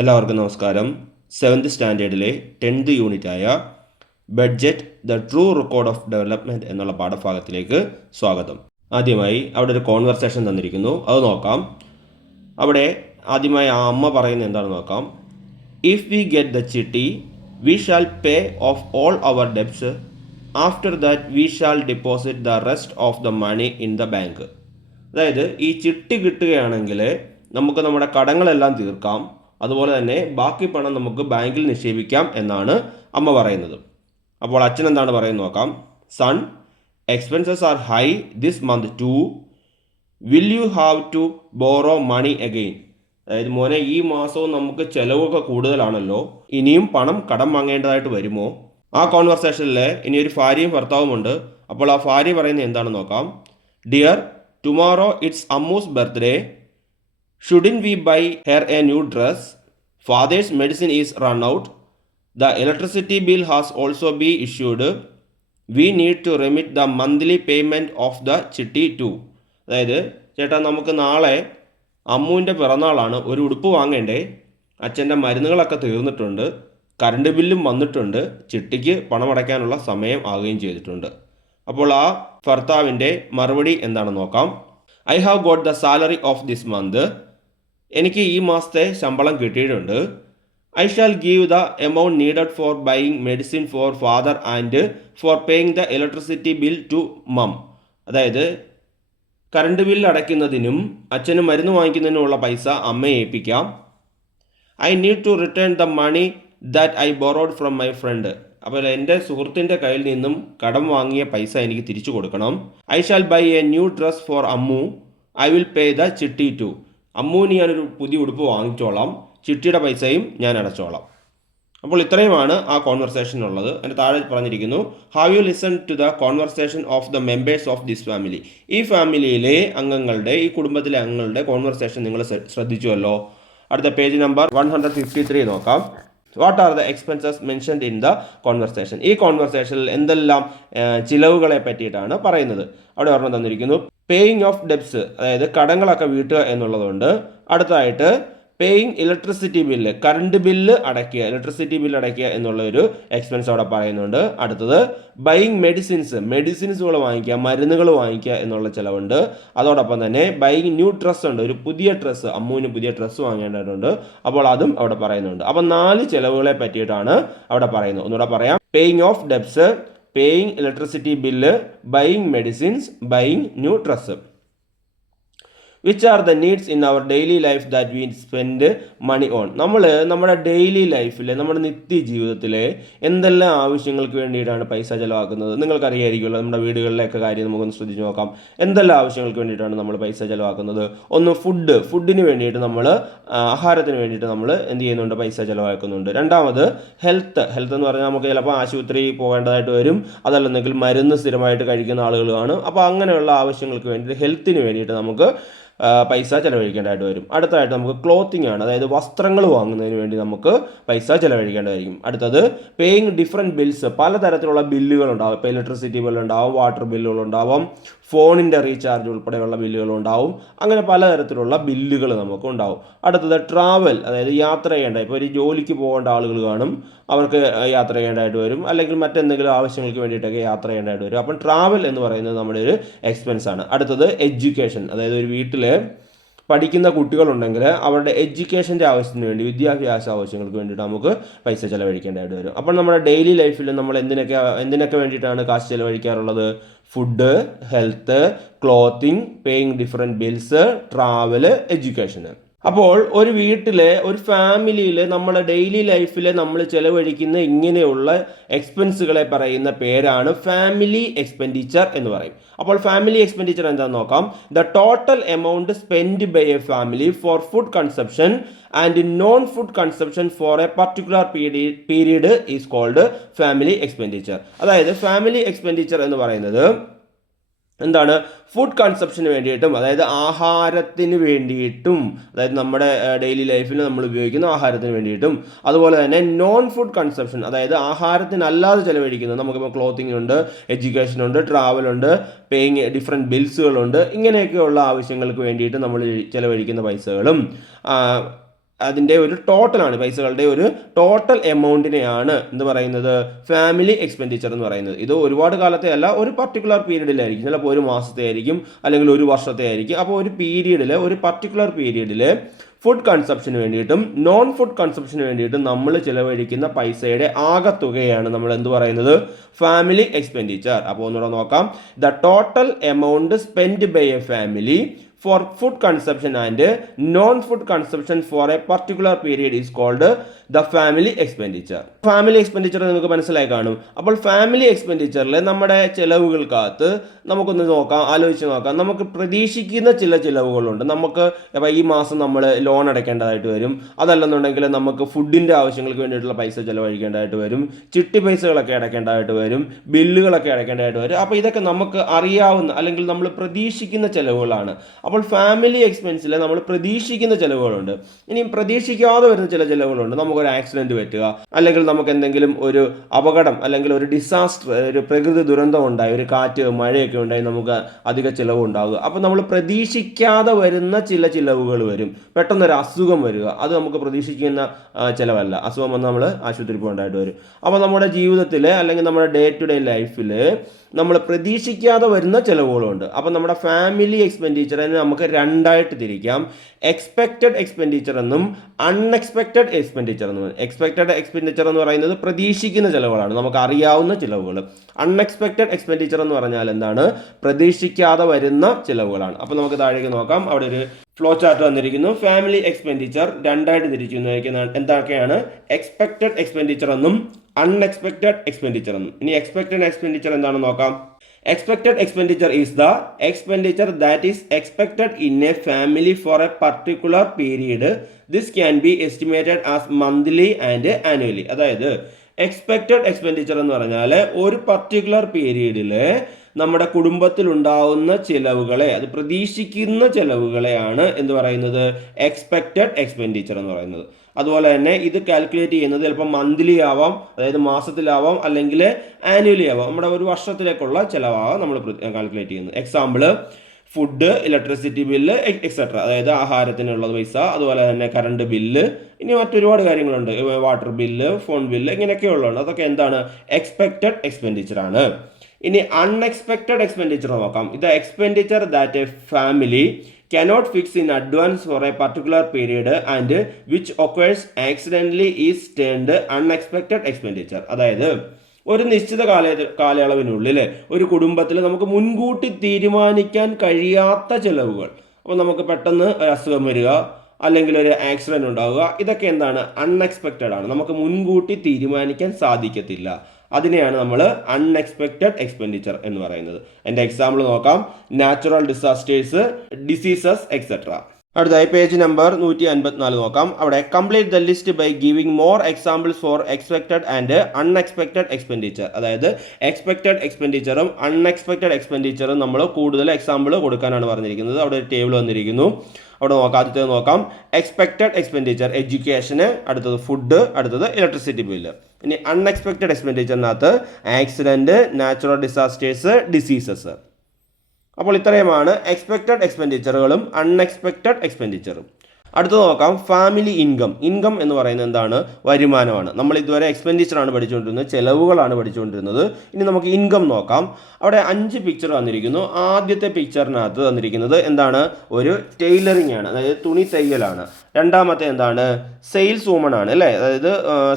എല്ലാവർക്കും നമസ്കാരം. 7th സ്റ്റാൻഡേർഡിലെ 10th യൂണിറ്റായ budget the true record of development എന്നുള്ള പാഠഭാഗത്തിലേക്ക് സ്വാഗതം. ആദ്യമായി അവിടെ ഒരു കോൺവെർസേഷൻ തന്നിരിക്കുന്നു, അത് നോക്കാം. അവിടെ ആദ്യമായി ആ അമ്മ പറയുന്നത് എന്താണെന്ന് നോക്കാം. If we get the chitty we shall pay off all our debts. After that we shall deposit the rest of the money in the bank. അതായത് ഈ ചിട്ടി കിട്ടുകയാണെങ്കിൽ നമുക്ക് നമ്മുടെ കടങ്ങളെല്ലാം തീർക്കാം, അതുപോലെ തന്നെ ബാക്കി പണം നമുക്ക് ബാങ്കിൽ നിക്ഷേപിക്കാം എന്നാണ് അമ്മ പറയുന്നത്. അപ്പോൾ അച്ഛൻ എന്താണ് പറയുന്നത് നോക്കാം. Son, expenses are high this month too. Will you have to borrow money again. അതായത് മോനെ, ഈ മാസവും നമുക്ക് ചിലവൊക്കെ കൂടുതലാണല്ലോ, ഇനിയും പണം കടം വാങ്ങേണ്ടതായിട്ട് വരുമോ? ആ കോൺവെർസേഷനിൽ ഇനി ഒരു ഭാര്യയും ഭർത്താവുമുണ്ട്. അപ്പോൾ ആ ഭാര്യ പറയുന്നത് എന്താണെന്ന് നോക്കാം. Dear, tomorrow it's Ammu's birthday. Shouldn't we buy her a new dress? Father's medicine is run out. The electricity bill has also been issued. We need to remit the monthly payment of the chitti too. അതായത് ചേട്ടാ, നമുക്ക് നാളെ അമ്മുവിൻ്റെ പിറന്നാളാണ്, ഒരു ഉടുപ്പ് വാങ്ങേണ്ടേ. അച്ഛൻ്റെ മരുന്നുകളൊക്കെ തീർന്നിട്ടുണ്ട്, current ബില്ലും വന്നിട്ടുണ്ട്, ചിട്ടിക്ക് പണമടയ്ക്കാനുള്ള സമയം ആവുകയും ചെയ്തിട്ടുണ്ട്. അപ്പോൾ ആ ഭർത്താവിൻ്റെ മറുപടി എന്താണെന്ന് നോക്കാം. I have got the salary of this month. എനിക്ക് ഈ മാസത്തെ ശമ്പളം കിട്ടിയിട്ടുണ്ട്. I shall give the amount needed for buying medicine for father and for paying the electricity bill to mum. അതായത് കറണ്ട് ബില്ല് അടയ്ക്കുന്നതിനും അച്ഛന് മരുന്ന് വാങ്ങിക്കുന്നതിനുമുള്ള പൈസ അമ്മയെ ഏൽപ്പിക്കാം. I need to return the money that I borrowed from my friend. അപ്പോൾ എൻ്റെ സുഹൃത്തിൻ്റെ കയ്യിൽ നിന്നും കടം വാങ്ങിയ പൈസ എനിക്ക് തിരിച്ചു കൊടുക്കണം. I shall buy a new dress for Ammu. I will pay the chitti too. അമ്മുവിന് ഞാനൊരു പുതിയ ഉടുപ്പ് വാങ്ങിച്ചോളാം, ചിട്ടിയുടെ പൈസയും ഞാൻ അടച്ചോളാം. അപ്പോൾ ഇത്രയുമാണ് ആ കോൺവെർസേഷൻ ഉള്ളത്. അതിൻ്റെ താഴെ പറഞ്ഞിരിക്കുന്നു, have you listen to the conversation of the members of this family. ഈ ഫാമിലിയിലെ അംഗങ്ങളുടെ, ഈ കുടുംബത്തിലെ അംഗങ്ങളുടെ കോൺവെർസേഷൻ നിങ്ങൾ ശ്രദ്ധിച്ചുവല്ലോ. അടുത്ത പേജ് നമ്പർ 153 നോക്കാം. What are the expenses mentioned in the conversation. ഈ കോൺവെർസേഷനിൽ എന്തെല്ലാം ചിലവുകളെ പറ്റിയിട്ടാണ് പറയുന്നത്. അവിടെ ഒരെണ്ണം തന്നിരിക്കുന്നു, പേയിങ് ഓഫ് ഡെബ്റ്റ്സ്, അതായത് കടങ്ങളൊക്കെ വീട്ടുക എന്നുള്ളതുകൊണ്ട്. അടുത്തതായിട്ട് paying electricity bill, current bill അടയ്ക്കുക, ഇലക്ട്രിസിറ്റി ബില്ല് അടയ്ക്കുക എന്നുള്ള ഒരു എക്സ്പെൻസ് അവിടെ പറയുന്നുണ്ട്. അടുത്തത് ബൈയിങ് മെഡിസിൻസുകൾ വാങ്ങിക്കുക, മരുന്നുകൾ വാങ്ങിക്കുക എന്നുള്ള ചിലവുണ്ട്. അതോടൊപ്പം തന്നെ ബൈയിങ് ന്യൂ ഡ്രസ്സ് ഉണ്ട്, ഒരു പുതിയ ഡ്രസ്സ്, അമ്മുവിന് പുതിയ ഡ്രസ്സ് വാങ്ങേണ്ടതുണ്ട്. അപ്പോൾ അതും അവിടെ പറയുന്നുണ്ട്. അപ്പോൾ 4 ചിലവുകളെ പറ്റിയിട്ടാണ് അവിടെ പറയുന്നത്. ഒന്നുകൂടെ പറയാം. Paying off debts, paying electricity bill, buying medicines, buying new dress. Which are the needs in our daily life that we spend money on. നമ്മൾ നമ്മുടെ ഡെയിലി ലൈഫിൽ, നമ്മുടെ നിത്യജീവിതത്തിലെ എന്തെല്ലാം ആവശ്യങ്ങൾക്ക് വേണ്ടിയിട്ടാണ് പൈസ ചിലവാക്കുന്നത്? നിങ്ങൾക്കറിയായിരിക്കുമല്ലോ. നമ്മുടെ വീടുകളിലെയൊക്കെ കാര്യം നമുക്കൊന്ന് ശ്രദ്ധിച്ച് നോക്കാം. എന്തെല്ലാം ആവശ്യങ്ങൾക്ക് വേണ്ടിയിട്ടാണ് നമ്മൾ പൈസ ചിലവാക്കുന്നത്? ഒന്ന് ഫുഡിന് വേണ്ടിയിട്ട് നമ്മൾ, ആഹാരത്തിന് വേണ്ടിയിട്ട് നമ്മൾ എന്ത് ചെയ്യുന്നുണ്ട്? പൈസ ചിലവാക്കുന്നുണ്ട്. രണ്ടാമത് ഹെൽത്ത് എന്ന് പറഞ്ഞാൽ നമുക്ക് ചിലപ്പോൾ ആശുപത്രി പോകേണ്ടതായിട്ട് വരും, അതല്ലെങ്കിൽ മരുന്ന് സ്ഥിരമായിട്ട് കഴിക്കുന്ന ആളുകളാണ്. അപ്പോൾ അങ്ങനെയുള്ള ആവശ്യങ്ങൾക്ക് വേണ്ടിയിട്ട്, ഹെൽത്തിന് വേണ്ടിയിട്ട് നമുക്ക് പൈസ ചിലവഴിക്കേണ്ടതായിട്ട് വരും. അടുത്തതായിട്ട് നമുക്ക് ക്ലോത്തിങ് ആണ്, അതായത് വസ്ത്രങ്ങൾ വാങ്ങുന്നതിന് വേണ്ടി നമുക്ക് പൈസ ചിലവഴിക്കേണ്ടതായിരിക്കും. അടുത്തത് പേയിങ് ഡിഫറെൻറ്റ് ബിൽസ്, പലതരത്തിലുള്ള ബില്ലുകൾ ഉണ്ടാവും. ഇപ്പോൾ ഇലക്ട്രിസിറ്റി ബില്ല് ഉണ്ടാവും, വാട്ടർ ബില്ലുകൾ ഉണ്ടാവും, ഫോണിൻ്റെ റീചാർജ് ഉൾപ്പെടെയുള്ള ബില്ലുകൾ ഉണ്ടാവും. അങ്ങനെ പലതരത്തിലുള്ള ബില്ലുകൾ നമുക്ക് ഉണ്ടാവും. അടുത്തത് ട്രാവൽ, അതായത് യാത്ര ചെയ്യേണ്ട, ഇപ്പോൾ ഒരു ജോലിക്ക് പോകേണ്ട ആളുകൾ കാണും, അവർക്ക് യാത്ര ചെയ്യേണ്ടതായിട്ട് വരും, അല്ലെങ്കിൽ മറ്റെന്തെങ്കിലും ആവശ്യങ്ങൾക്ക് വേണ്ടിയിട്ടൊക്കെ യാത്ര ചെയ്യേണ്ടതായിട്ട് വരും. അപ്പം ട്രാവൽ എന്ന് പറയുന്നത് നമ്മുടെ ഒരു എക്സ്പെൻസ് ആണ്. അടുത്തത് എഡ്യൂക്കേഷൻ, അതായത് ഒരു വീട്ടിൽ പഠിക്കുന്ന കുട്ടികളുണ്ടെങ്കിൽ അവരുടെ എഡ്യൂക്കേഷൻ്റെ ആവശ്യത്തിന് വേണ്ടി, വിദ്യാഭ്യാസ ആവശ്യങ്ങൾക്ക് വേണ്ടിയിട്ട് നമുക്ക് പൈസ ചിലവഴിക്കേണ്ടതായിട്ട് വരും. അപ്പോൾ നമ്മുടെ ഡെയിലി ലൈഫിൽ നമ്മൾ എന്തിനൊക്കെ വേണ്ടിയിട്ടാണ് കാശ് ചിലവഴിക്കാറുള്ളത്? Food, health, clothing, paying different bills, travel, education. അപ്പോൾ ഒരു വീട്ടിലെ, ഒരു ഫാമിലിയിൽ നമ്മുടെ ഡെയിലി ലൈഫിൽ നമ്മൾ ചിലവഴിക്കുന്ന ഇങ്ങനെയുള്ള എക്സ്പെൻസുകളെ പറയുന്ന പേരാണ് ഫാമിലി എക്സ്പെൻഡിച്ചർ എന്ന് പറയും. അപ്പോൾ ഫാമിലി എക്സ്പെൻഡിച്ചർ എന്താണെന്ന് നോക്കാം. The total amount spend by a family for food consumption and non food consumption for a particular period is called family expenditure. അതായത് ഫാമിലി എക്സ്പെൻഡിച്ചർ എന്ന് പറയുന്നത് എന്താണ്? ഫുഡ് കൺസപ്ഷന് വേണ്ടിയിട്ടും, അതായത് ആഹാരത്തിന് വേണ്ടിയിട്ടും, അതായത് നമ്മുടെ ഡെയിലി ലൈഫിൽ നമ്മൾ ഉപയോഗിക്കുന്ന ആഹാരത്തിന് വേണ്ടിയിട്ടും, അതുപോലെ തന്നെ നോൺ ഫുഡ് കൺസപ്ഷൻ, അതായത് ആഹാരത്തിനല്ലാതെ ചിലവഴിക്കുന്നത്, നമുക്കിപ്പോൾ ക്ലോത്തിങ്ങിനുണ്ട്, എഡ്യൂക്കേഷനുണ്ട്, ട്രാവലുണ്ട്, പേയിങ് ഡിഫറെൻറ്റ് ബിൽസുകളുണ്ട്, ഇങ്ങനെയൊക്കെയുള്ള ആവശ്യങ്ങൾക്ക് വേണ്ടിയിട്ട് നമ്മൾ ചിലവഴിക്കുന്ന പൈസകളും അതിൻ്റെ ഒരു ടോട്ടലാണ്, പൈസകളുടെ ഒരു ടോട്ടൽ എമൗണ്ടിനെയാണ് എന്ത് പറയുന്നത്, ഫാമിലി എക്സ്പെൻഡിച്ചർ എന്ന് പറയുന്നത്. ഇത് ഒരുപാട് കാലത്തെ അല്ല, ഒരു പർട്ടിക്കുലർ പീരീഡിലായിരിക്കും, ചിലപ്പോൾ ഒരു മാസത്തെ ആയിരിക്കും, അല്ലെങ്കിൽ ഒരു വർഷത്തെ ആയിരിക്കും. അപ്പോൾ ഒരു പീരീഡിൽ, ഒരു പർട്ടിക്കുലർ പീരീഡിൽ ഫുഡ് കൺസപ്ഷന് വേണ്ടിയിട്ടും നോൺ ഫുഡ് കൺസപ്ഷന് വേണ്ടിയിട്ടും നമ്മൾ ചിലവഴിക്കുന്ന പൈസയുടെ ആകെത്തുകയാണ് നമ്മൾ എന്ത് പറയുന്നത്, ഫാമിലി എക്സ്പെൻഡിച്ചർ. അപ്പോൾ ഒന്നുകൂടെ നോക്കാം. The total amount spend by a family for food consumption and non-food consumption for a particular period is called the family expenditure. Family expenditure നമുക്ക് മനസ്സിലായി കാണും. അപ്പോൾ ഫാമിലി എക്സ്പെൻഡിച്ചറിൽ നമ്മുടെ ചിലവുകൾക്കകത്ത് നമുക്കൊന്ന് നോക്കാം, ആലോചിച്ച് നോക്കാം. നമുക്ക് പ്രതീക്ഷിക്കുന്ന ചില ചിലവുകളുണ്ട്. നമുക്ക് അപ്പോൾ ഈ മാസം നമ്മൾ ലോൺ അടയ്ക്കേണ്ടതായിട്ട് വരും, അതല്ലെന്നുണ്ടെങ്കിൽ നമുക്ക് ഫുഡിൻ്റെ ആവശ്യങ്ങൾക്ക് വേണ്ടിയിട്ടുള്ള പൈസ ചിലവഴിക്കേണ്ടതായിട്ട് വരും, ചിട്ടി പൈസകളൊക്കെ അടയ്ക്കേണ്ടതായിട്ട് വരും, ബില്ലുകളൊക്കെ അടയ്ക്കേണ്ടതായിട്ട് വരും. അപ്പോൾ ഇതൊക്കെ നമുക്ക് അറിയാവുന്ന അല്ലെങ്കിൽ നമ്മൾ പ്രതീക്ഷിക്കുന്ന ചിലവുകളാണ്. അപ്പോൾ ഫാമിലി എക്സ്പെൻസിൽ നമ്മൾ പ്രതീക്ഷിക്കുന്ന ചിലവുകളുണ്ട്. ഇനിയും പ്രതീക്ഷിക്കാതെ വരുന്ന ചില ചിലവുകളുണ്ട്. നമുക്കൊരു ആക്സിഡൻറ്റ് പറ്റുക, അല്ലെങ്കിൽ നമുക്ക് എന്തെങ്കിലും ഒരു അപകടം അല്ലെങ്കിൽ ഒരു ഡിസാസ്റ്റർ, ഒരു പ്രകൃതി ദുരന്തം ഉണ്ടായി, ഒരു കാറ്റ് മഴയൊക്കെ ഉണ്ടായി നമുക്ക് അധിക ചിലവ് ഉണ്ടാവുക. അപ്പോൾ നമ്മൾ പ്രതീക്ഷിക്കാതെ വരുന്ന ചില ചിലവുകൾ വരും. പെട്ടെന്നൊരു അസുഖം വരിക, അത് നമുക്ക് പ്രതീക്ഷിക്കുന്ന ചിലവല്ല. അസുഖം വന്ന് നമ്മൾ ആശുപത്രിയിൽ പോകേണ്ടതായിട്ട് വരും. അപ്പോൾ നമ്മുടെ ജീവിതത്തിൽ അല്ലെങ്കിൽ നമ്മുടെ ഡേ ടു ഡേ ലൈഫിൽ നമ്മൾ പ്രതീക്ഷിക്കാതെ വരുന്ന ചിലവുകളുണ്ട്. അപ്പോൾ നമ്മുടെ ഫാമിലി എക്സ്പെൻഡിച്ചറിനെ നമുക്ക് രണ്ടായിട്ട് തിരിക്കാം. എക്സ്പെക്റ്റഡ് എക്സ്പെൻഡിച്ചർ എന്നും അൺഎക്സ്പെക്റ്റഡ് എക്സ്പെൻഡിച്ചർ എന്നും. എക്സ്പെക്റ്റഡ് എക്സ്പെൻഡിച്ചർ എന്ന് പറയുന്നത് പ്രതീക്ഷിക്കുന്ന ചിലവുകളാണ്, നമുക്ക് അറിയാവുന്ന ചിലവുകൾ. അൺഎക്സ്പെക്റ്റഡ് എക്സ്പെൻഡിച്ചർ എന്ന് പറഞ്ഞാൽ എന്താണ്, പ്രതീക്ഷിക്കാതെ വരുന്ന ചിലവുകളാണ്. അപ്പോൾ നമുക്ക് താഴേക്ക് നോക്കാം. അവിടെ ഒരു ഫ്ലോ ചാർട്ട് വന്നിരിക്കുന്നു. ഫാമിലി എക്സ്പെൻഡിച്ചർ രണ്ടായിട്ട് തിരിച്ചിരിക്കുന്ന എന്തൊക്കെയാണ്, എക്സ്പെക്റ്റഡ് എക്സ്പെൻഡിച്ചർ എന്നും അൺഎക്സ്പെക്റ്റഡ് എക്സ്പെൻഡിച്ചർ എന്നും. ഇനി എക്സ്പെക്റ്റഡ് എക്സ്പെൻഡിച്ചർ എന്താണെന്ന് നോക്കാം. Expected expenditure is the expenditure that is expected in A family four a particular period. This can be estimated as monthly and annually. അതായത് expected expenditure എന്ന് പറഞ്ഞാൽ ഒരു particular പീരീഡിൽ നമ്മുടെ കുടുംബത്തിൽ ഉണ്ടാവുന്ന ചിലവുകളെ, അത് പ്രതീക്ഷിക്കുന്ന ചിലവുകളെയാണ് എന്ത് പറയുന്നത്, എക്സ്പെക്റ്റഡ് എക്സ്പെൻഡിച്ചർ എന്ന് പറയുന്നത്. അതുപോലെ തന്നെ ഇത് കാൽക്കുലേറ്റ് ചെയ്യുന്നത് ചിലപ്പോൾ മന്ത്ലി ആവാം, അതായത് മാസത്തിലാവാം, അല്ലെങ്കിൽ ആനുവലി ആവാം, നമ്മുടെ ഒരു വർഷത്തിലേക്കുള്ള ചിലവാകാം നമ്മൾ കാൽക്കുലേറ്റ് ചെയ്യുന്നത്. Example, food, electricity bill etcetera, അതായത് ആഹാരത്തിനുള്ള പൈസ, അതുപോലെ തന്നെ കറണ്ട് ബില്ല്, ഇനി മറ്റൊരുപാട് കാര്യങ്ങളുണ്ട്, വാട്ടർ ബില്ല്, ഫോൺ ബില്ല്, ഇങ്ങനെയൊക്കെ ഉള്ളതാണ്. അതൊക്കെ എന്താണ്, എക്സ്പെക്റ്റഡ് എക്സ്പെൻഡിച്ചർ ആണ്. ഇനി അൺഎക്സ്പെക്റ്റഡ് എക്സ്പെൻഡിച്ചർ നോക്കാം. ഇത് expenditure that A family cannot fix in advance for a particular period and which occurs accidentally is termed unexpected expenditure. അതായത് ഒരു നിശ്ചിത കാലയളവിനുള്ളിൽ ഒരു കുടുംബത്തിൽ നമുക്ക് മുൻകൂട്ടി തീരുമാനിക്കാൻ കഴിയാത്ത ചിലവുകൾ, അപ്പോൾ നമുക്ക് പെട്ടെന്ന് ഒരു അസുഖം വരിക, അല്ലെങ്കിൽ ഒരു ആക്സിഡൻറ്റ് ഉണ്ടാവുക, ഇതൊക്കെ എന്താണ്, അൺഎക്സ്പെക്റ്റഡ് ആണ്, നമുക്ക് മുൻകൂട്ടി തീരുമാനിക്കാൻ സാധിക്കത്തില്ല. അതിനെയാണ് നമ്മൾ അൺഎക്സ്പെക്റ്റഡ് എക്സ്പെൻഡിച്ചർ എന്ന് പറയുന്നത്. എൻ്റെ എക്സാമ്പിൾ നോക്കാം. Natural disasters, diseases etcetera. അടുത്തായി പേജ് നമ്പർ 154 നോക്കാം. അവിടെ complete the list by giving more examples for expected and unexpected expenditure. അതായത് എക്സ്പെക്റ്റഡ് എക്സ്പെൻഡിച്ചറും അൺഎക്സ്പെക്റ്റഡ് എക്സ്പെൻഡിച്ചറും നമ്മൾ കൂടുതൽ എക്സാമ്പിൾ കൊടുക്കാനാണ് പറഞ്ഞിരിക്കുന്നത്. അവിടെ ഒരു ടേബിൾ വന്നിരിക്കുന്നു. അവിടെ നോക്കാം. ആദ്യത്തേത് നോക്കാം. എക്സ്പെക്റ്റഡ് എക്സ്പെൻഡിച്ചർ എഡ്യൂക്കേഷന്, അടുത്തത് ഫുഡ്, അടുത്തത് ഇലക്ട്രിസിറ്റി ബില്ല്. ഇനി അൺഎക്സ്പെക്റ്റഡ് എക്സ്പെൻഡിച്ചറിനകത്ത് ആക്സിഡൻറ്റ്, നാച്ചുറൽ ഡിസാസ്റ്റേഴ്സ്, ഡിസീസസ്. അപ്പോൾ ഇത്രയുമാണ് എക്സ്പെക്റ്റഡ് എക്സ്പെൻഡിച്ചറുകളും അൺഎക്സ്പെക്റ്റഡ് എക്സ്പെൻഡിച്ചറും. അടുത്തത് നോക്കാം. Family income. ഇൻകം എന്ന് പറയുന്നത് എന്താണ്, വരുമാനമാണ്. നമ്മൾ ഇതുവരെ എക്സ്പെൻഡിച്ചറാണ് പഠിച്ചുകൊണ്ടിരുന്നത്, ചിലവുകളാണ് പഠിച്ചുകൊണ്ടിരുന്നത്. ഇനി നമുക്ക് ഇൻകം നോക്കാം. അവിടെ 5 പിക്ചർ തന്നിരിക്കുന്നു. ആദ്യത്തെ പിക്ചറിനകത്ത് തന്നിരിക്കുന്നത് എന്താണ്, ഒരു ടൈലറിംഗ് ആണ്, അതായത് തുണി തയ്യലാണ്. രണ്ടാമത്തെ എന്താണ്, സെയിൽസ് വുമൺ ആണ്, അല്ലേ, അതായത്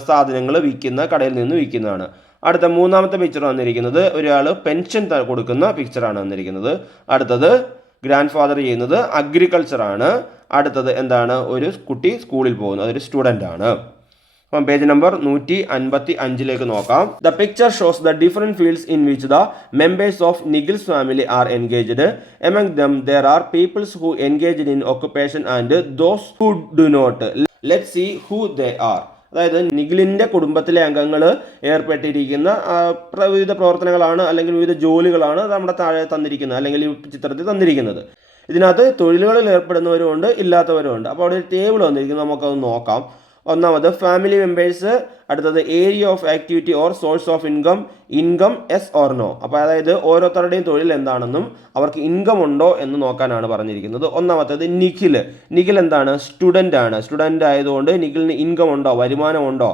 സാധനങ്ങൾ വിൽക്കുന്ന, കടയിൽ നിന്ന് വിൽക്കുന്നതാണ്. അടുത്ത മൂന്നാമത്തെ പിക്ചർ വന്നിരിക്കുന്നത് ഒരാൾ പെൻഷൻ കൊടുക്കുന്ന പിക്ചറാണ് വന്നിരിക്കുന്നത്. അടുത്തത് ഗ്രാൻഡ് ഫാദർ ചെയ്യുന്നത് അഗ്രികൾച്ചറാണ്. അടുത്തത് എന്താണ്, ഒരു കുട്ടി സ്കൂളിൽ പോകുന്നു, അതൊരു സ്റ്റുഡൻ്റ് ആണ്. അപ്പം പേജ് നമ്പർ 155 നോക്കാം. The picture shows the different fields in which the members of Nikhil's family are engaged. Among them there are peoples who engaged in occupation and those who do not. Let see who they are. അതായത് നിഖിലിൻ്റെ കുടുംബത്തിലെ അംഗങ്ങൾ ഏർപ്പെട്ടിരിക്കുന്ന വിവിധ പ്രവർത്തനങ്ങളാണ്, അല്ലെങ്കിൽ വിവിധ ജോലികളാണ് നമ്മുടെ താഴെ തന്നിരിക്കുന്നത്, അല്ലെങ്കിൽ ഈ ചിത്രത്തിൽ തന്നിരിക്കുന്നത്. ഇതിനകത്ത് തൊഴിലുകളിൽ ഏർപ്പെടുന്നവരുമുണ്ട്, ഇല്ലാത്തവരുമുണ്ട്. അപ്പോൾ അവിടെ ഒരു ടേബിൾ വന്നിരിക്കുന്നത്, നമുക്കത് നോക്കാം. ഒന്നാമത് ഫാമിലി മെമ്പേഴ്സ്, അടുത്തത് area of activity or source of income yes or no. അപ്പോൾ അതായത് ഓരോരുത്തരുടെയും തൊഴിൽ എന്താണെന്നും അവർക്ക് ഇൻകം ഉണ്ടോ എന്ന് നോക്കാനാണ് പറഞ്ഞിരിക്കുന്നത്. ഒന്നാമത്തേത് നിഖിൽ എന്താണ്? സ്റ്റുഡൻ്റ് ആയതുകൊണ്ട് നിഖിലിന് ഇൻകം ഉണ്ടോ, വരുമാനമുണ്ടോ?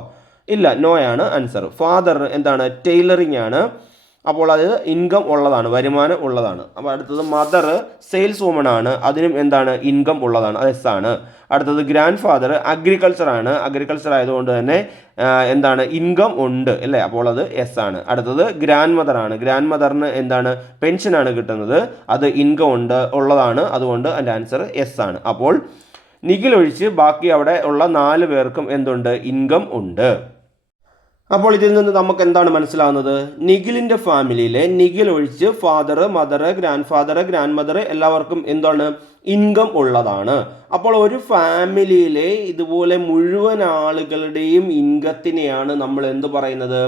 ഇല്ല, നോ ആണ് ആൻസർ. ഫാദർ എന്താണ്? ടൈലറിംഗ് ആണ്, അപ്പോൾ അത് ഇൻകം ഉള്ളതാണ്, വരുമാനം ഉള്ളതാണ്. അപ്പോൾ അടുത്തത് മദർ സെയിൽസ് വുമൺ ആണ്, അതിനും എന്താണ്? ഇൻകം ഉള്ളതാണ്, അത് എസ് ആണ്. അടുത്തത് ഗ്രാൻഡ് ഫാദർ അഗ്രികൾച്ചർ ആണ്, അഗ്രികൾച്ചർ ആയതുകൊണ്ട് തന്നെ എന്താണ്? ഇൻകം ഉണ്ട് അല്ലേ, അപ്പോൾ അത് എസ് ആണ്. അടുത്തത് ഗ്രാൻഡ് മദർ ആണ്, ഗ്രാൻഡ് മദറിന് എന്താണ്? പെൻഷനാണ് കിട്ടുന്നത്, അത് ഇൻകം ഉള്ളതാണ്, അതുകൊണ്ട് അതിൻ്റെ ആൻസർ എസ് ആണ്. അപ്പോൾ നിഖിൽ ഒഴിച്ച് ബാക്കി അവിടെ ഉള്ള 4 പേർക്കും എന്തുണ്ട്? ഇൻകം ഉണ്ട്. അപ്പോൾ ഇതിൽ നിന്ന് നമുക്ക് എന്താണ് മനസ്സിലാവുന്നത്? നിഖിലിൻ്റെ ഫാമിലിയിലെ നിഖിൽ ഒഴിച്ച് ഫാദർ, മദർ, ഗ്രാൻഡ് മദർ എല്ലാവർക്കും എന്താണ്? ഇൻകം ഉള്ളതാണ്. അപ്പോൾ ഒരു ഫാമിലിയിലെ ഇതുപോലെ മുഴുവൻ ആളുകളുടെയും ഇൻകത്തിനെയാണ് നമ്മൾ എന്ത് പറയുന്നത്?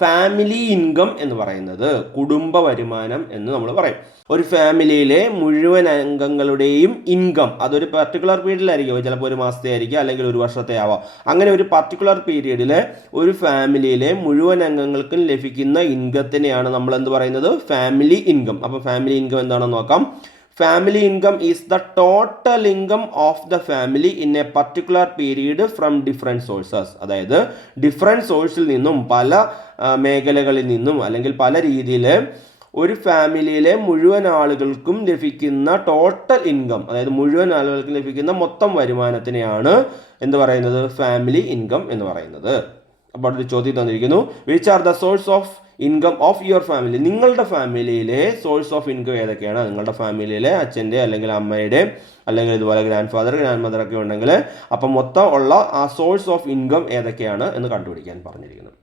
ഫാമിലി ഇൻകം എന്ന് പറയുന്നത്, കുടുംബ വരുമാനം എന്ന് നമ്മൾ പറയും. ഒരു ഫാമിലിയിലെ മുഴുവൻ അംഗങ്ങളുടെയും ഇൻകം അതൊരു പർട്ടിക്കുലർ പീരീഡിലായിരിക്കും, ചിലപ്പോൾ ഒരു മാസത്തെ ആയിരിക്കും, അല്ലെങ്കിൽ ഒരു വർഷത്തെ ആവാം. അങ്ങനെ ഒരു പർട്ടിക്കുലർ പീരീഡിൽ ഒരു ഫാമിലിയിലെ മുഴുവൻ അംഗങ്ങൾക്കും ലഭിക്കുന്ന ഇൻകത്തിനെയാണ് നമ്മൾ എന്ത് പറയുന്നത്? Family income. അപ്പോൾ ഫാമിലി ഇൻകം എന്താണെന്ന് നോക്കാം. Family income is the total income of the family in A particular period from different sources. അതായത് ഡിഫറെൻറ്റ് സോഴ്സിൽ നിന്നും, പല മേഖലകളിൽ നിന്നും, അല്ലെങ്കിൽ പല രീതിയിൽ ഒരു ഫാമിലിയിലെ മുഴുവൻ ആളുകൾക്കും ലഭിക്കുന്ന ടോട്ടൽ ഇൻകം, അതായത് മുഴുവൻ ആളുകൾക്കും ലഭിക്കുന്ന മൊത്തം വരുമാനത്തിനെയാണ് എന്ത് പറയുന്നത്? ഫാമിലി ഇൻകം എന്ന് പറയുന്നത്. അപ്പോൾ ഒരു ചോദ്യം തന്നിരിക്കുന്നു, which are the source of income of your family. നിങ്ങളുടെ ഫാമിലിയിലെ സോഴ്സ് ഓഫ് ഇൻകം ഏതൊക്കെയാണ്? നിങ്ങളുടെ ഫാമിലിയിലെ അച്ഛൻ്റെ അല്ലെങ്കിൽ അമ്മയുടെ അല്ലെങ്കിൽ ഇതുപോലെ ഗ്രാൻഡ് ഫാദർ, ഗ്രാൻഡ് മദർ ഒക്കെ ഉണ്ടെങ്കിൽ അപ്പം മൊത്തം ഉള്ള ആ സോഴ്സ് ഓഫ് ഇൻകം ഏതൊക്കെയാണ് എന്ന് കണ്ടുപിടിക്കാൻ പറഞ്ഞിരിക്കുന്നത്.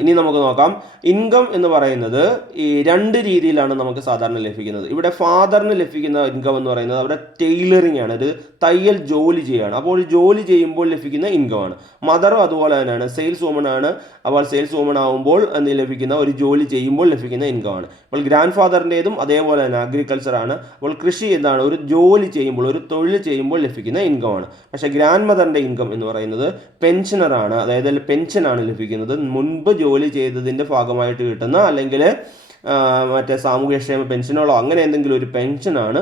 ഇനി നമുക്ക് നോക്കാം. ഇൻകം എന്ന് പറയുന്നത് ഈ 2 രീതിയിലാണ് നമുക്ക് സാധാരണ ലഭിക്കുന്നത്. ഇവിടെ ഫാദറിന് ലഭിക്കുന്ന ഇൻകം എന്ന് പറയുന്നത് അവിടെ ടൈലറിംഗ് ആണ്, ഒരു തയ്യൽ ജോലി ചെയ്യുകയാണ്. അപ്പോൾ ജോലി ചെയ്യുമ്പോൾ ലഭിക്കുന്ന ഇൻകമാണ്. മദറും അതുപോലെ തന്നെയാണ്, സെയിൽസ് വുമൺ ആണ്. അപ്പോൾ സെയിൽസ് വുമൺ ആകുമ്പോൾ ലഭിക്കുന്ന ഒരു ജോലി ചെയ്യുമ്പോൾ ലഭിക്കുന്ന ഇൻകമാണ്. അപ്പോൾ ഗ്രാൻഡ് ഫാദറിൻ്റെതും അതേപോലെ തന്നെ അഗ്രികൾച്ചർ ആണ്. അപ്പോൾ കൃഷി എന്താണ്? ഒരു ജോലി ചെയ്യുമ്പോൾ, ഒരു തൊഴിൽ ചെയ്യുമ്പോൾ ലഭിക്കുന്ന ഇൻകമാണ്. പക്ഷേ ഗ്രാൻഡ് മദറിൻ്റെ ഇൻകം എന്ന് പറയുന്നത് പെൻഷനറാണ്, അതായത് പെൻഷനാണ് ലഭിക്കുന്നത്. മുൻപ് ജോലി ചെയ്തതിൻ്റെ ഭാഗമായിട്ട് കിട്ടുന്ന, അല്ലെങ്കിൽ മറ്റേ സാമൂഹ്യക്ഷേമ പെൻഷനുകളോ അങ്ങനെ എന്തെങ്കിലും ഒരു പെൻഷനാണ്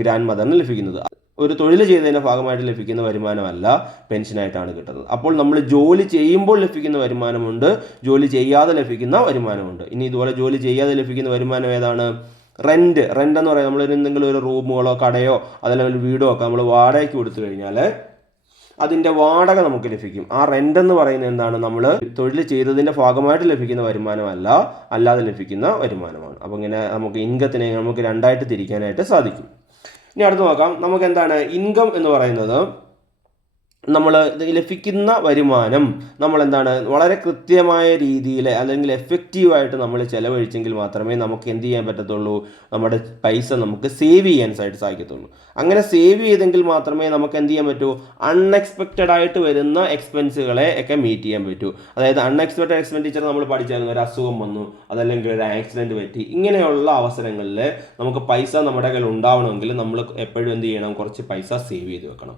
ഗ്രാൻഡ് മദറിന് ലഭിക്കുന്നത്. ഒരു തൊഴിൽ ചെയ്തതിൻ്റെ ഭാഗമായിട്ട് ലഭിക്കുന്ന വരുമാനമല്ല, പെൻഷനായിട്ടാണ് കിട്ടുന്നത്. അപ്പോൾ നമ്മൾ ജോലി ചെയ്യുമ്പോൾ ലഭിക്കുന്ന വരുമാനമുണ്ട്, ജോലി ചെയ്യാതെ ലഭിക്കുന്ന വരുമാനമുണ്ട്. ഇനി ഇതുപോലെ ജോലി ചെയ്യാതെ ലഭിക്കുന്ന വരുമാനം ഏതാണ്? റെൻറ്റ് എന്ന് പറയുന്നത് നമ്മൾ എന്തെങ്കിലും ഒരു റൂമുകളോ കടയോ അതല്ലെങ്കിൽ വീടോ ഒക്കെ നമ്മൾ വാടകയ്ക്ക് കൊടുത്തു കഴിഞ്ഞാൽ അതിൻ്റെ വാടക നമുക്ക് ലഭിക്കും. ആ റെൻ്റ് എന്ന് പറയുന്നത് എന്താണ്? നമ്മൾ തൊഴിൽ ചെയ്തതിൻ്റെ ഭാഗമായിട്ട് ലഭിക്കുന്ന വരുമാനമല്ല, അല്ലാതെ ലഭിക്കുന്ന വരുമാനമാണ്. അപ്പോൾ ഇങ്ങനെ നമുക്ക് ഇൻകത്തിനെ നമുക്ക് 2ആയിട്ട് തിരിക്കാനായിട്ട് സാധിക്കും. ഇനി അടുത്ത് നോക്കാം. നമുക്ക് എന്താണ് ഇൻകം എന്ന് പറയുന്നത്? നമ്മൾ ലഭിക്കുന്ന വരുമാനം നമ്മൾ എന്താണ് വളരെ കൃത്യമായ രീതിയിൽ അല്ലെങ്കിൽ എഫക്റ്റീവായിട്ട് നമ്മൾ ചിലവഴിച്ചെങ്കിൽ മാത്രമേ നമുക്ക് എന്ത് ചെയ്യാൻ പറ്റത്തുള്ളൂ? നമ്മുടെ പൈസ നമുക്ക് സേവ് ചെയ്യാൻ സാധിക്കത്തുള്ളൂ. അങ്ങനെ സേവ് ചെയ്തെങ്കിൽ മാത്രമേ നമുക്ക് എന്ത് ചെയ്യാൻ പറ്റൂ? അൺഎക്സ്പെക്റ്റഡ് ആയിട്ട് വരുന്ന എക്സ്പെൻസുകളെ ഒക്കെ മീറ്റ് ചെയ്യാൻ പറ്റൂ. അതായത് അൺഎക്സ്പെക്റ്റഡ് എക്സ്പെൻഡിച്ചർ നമ്മൾ പഠിച്ചായിരുന്നു, ഒരു അസുഖം വന്നു, അതല്ലെങ്കിൽ ഒരു ആക്സിഡൻറ്റ് പറ്റി, ഇങ്ങനെയുള്ള അവസരങ്ങളിൽ നമുക്ക് പൈസ നമ്മുടെ കയ്യിൽ ഉണ്ടാവണമെങ്കിൽ നമ്മൾ എപ്പോഴും എന്ത് ചെയ്യണം? കുറച്ച് പൈസ സേവ് ചെയ്ത് വെക്കണം.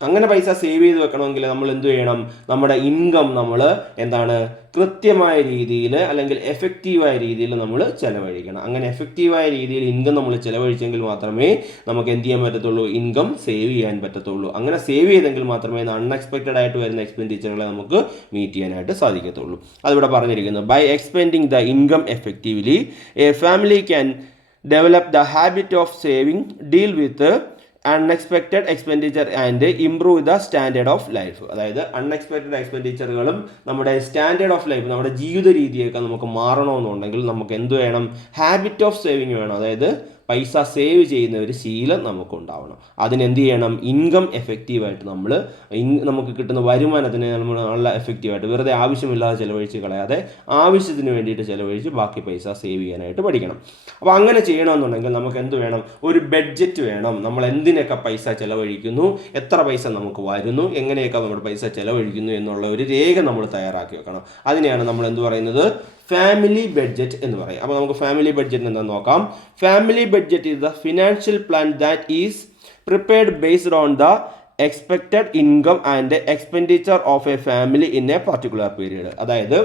അങ്ങനെ പൈസ സേവ് ചെയ്ത് വെക്കണമെങ്കിൽ നമ്മൾ എന്ത് ചെയ്യണം? നമ്മുടെ ഇൻകം നമ്മൾ എന്താണ് കൃത്യമായ രീതിയിൽ അല്ലെങ്കിൽ എഫക്റ്റീവായ രീതിയിൽ നമ്മൾ ചിലവഴിക്കണം. അങ്ങനെ എഫക്റ്റീവായ രീതിയിൽ ഇൻകം നമ്മൾ ചിലവഴിച്ചെങ്കിൽ മാത്രമേ നമുക്ക് എന്ത് ചെയ്യാൻ പറ്റത്തുള്ളൂ? ഇൻകം സേവ് ചെയ്യാൻ പറ്റത്തുള്ളൂ. അങ്ങനെ സേവ് ചെയ്തെങ്കിൽ മാത്രമേ അൺഎക്സ്പെക്റ്റഡ് ആയിട്ട് വരുന്ന എക്സ്പെൻഡിച്ചറുകളെ നമുക്ക് മീറ്റ് ചെയ്യാനായിട്ട് സാധിക്കത്തുള്ളൂ. അതിവിടെ പറഞ്ഞിരിക്കുന്നു, by expending the income effectively a family can develop the habit of saving, deal with unexpected expenditure and improve the standard of life. അതായത് അൺഎക്സ്പെക്റ്റഡ് എക്സ്പെൻഡിച്ചറുകളും നമ്മുടെ സ്റ്റാൻഡേർഡ് ഓഫ് ലൈഫ്, നമ്മുടെ ജീവിത രീതിയൊക്കെ നമുക്ക് മാറണമെന്നുണ്ടെങ്കിൽ നമുക്ക് എന്ത് വേണം? ഹാബിറ്റ് ഓഫ് സേവിങ് വേണം. അതായത് പൈസ സേവ് ചെയ്യുന്ന ഒരു ശീലം നമുക്കുണ്ടാവണം. അതിനെന്ത് ചെയ്യണം? ഇൻകം എഫക്റ്റീവായിട്ട് നമുക്ക് കിട്ടുന്ന വരുമാനത്തിന് നമ്മൾ നല്ല എഫക്റ്റീവായിട്ട് വെറുതെ ആവശ്യമില്ലാതെ ചിലവഴിച്ച് കളയാതെ ആവശ്യത്തിന് വേണ്ടിയിട്ട് ചിലവഴിച്ച് ബാക്കി പൈസ സേവ് ചെയ്യാനായിട്ട് പഠിക്കണം. അപ്പോൾ അങ്ങനെ ചെയ്യണമെന്നുണ്ടെങ്കിൽ നമുക്ക് എന്ത് വേണം? ഒരു ബഡ്ജറ്റ് വേണം. നമ്മൾ എന്തിനൊക്കെ പൈസ ചിലവഴിക്കുന്നു, എത്ര പൈസ നമുക്ക് വരുന്നു, എങ്ങനെയൊക്കെ നമ്മുടെ പൈസ ചിലവഴിക്കുന്നു എന്നുള്ള ഒരു രേഖ നമ്മൾ തയ്യാറാക്കി വെക്കണം. അതിനെയാണ് നമ്മൾ എന്ത് പറയുന്നത്? ഫാമിലി ബഡ്ജറ്റ് എന്ന് പറയും. അപ്പോൾ നമുക്ക് ഫാമിലി ബഡ്ജറ്റ് എന്താണെന്ന് നോക്കാം. Family budget is the financial plan that is prepared based on the expected income and expenditure of a family in A particular period. അതായത്